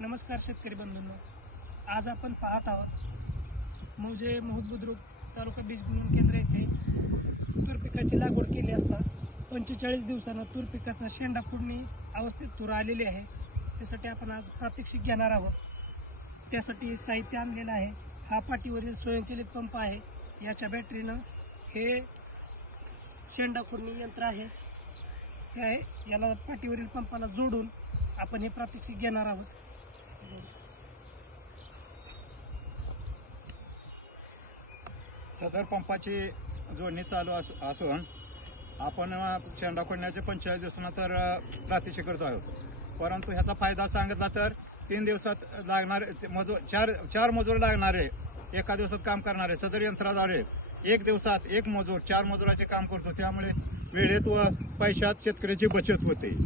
नमस्कार शेतकरी बंधूंनो, आज आपण पाहत आहोत मौजे महूद बुद्रुक तालुका बीज बियाणे केंद्र येथे तूर पिकाची लागवड केली असता 45 दिवसांना तूर पिकाचा शेंडा फुडणी अवस्थेत तूर आलेली आहे। त्यासाठी आपण आज प्रात्यक्षिक घेणार आहोत। त्यासाठी साहित्य आणलेलं आहे। हा पाठीवरील स्वयंचलित पंप आहे। याच्या बॅटरीनं हे शेंडा फुडणी यंत्र आहे। याला पाठीवरील पंपाला जोडून आपण हे प्रात्यक्षिक घेणार आहोत। सदर पंपाची जोडणी चालू असून आपण शेंडा खोडण्याचे 45 दिवसानंतर प्रात्यक्षिक करतो आहोत। परंतु ह्याचा फायदा सांगितला तर 3 दिवसात लागणारे मजूर चार मजूर लागणारे, एका दिवसात काम करणारे सदर यंत्राद्वारे 1 दिवसात 1 मजूर 4 मजुराचे काम करतो। त्यामुळे वेळेत व पैशात शेतकऱ्याची बचत होते।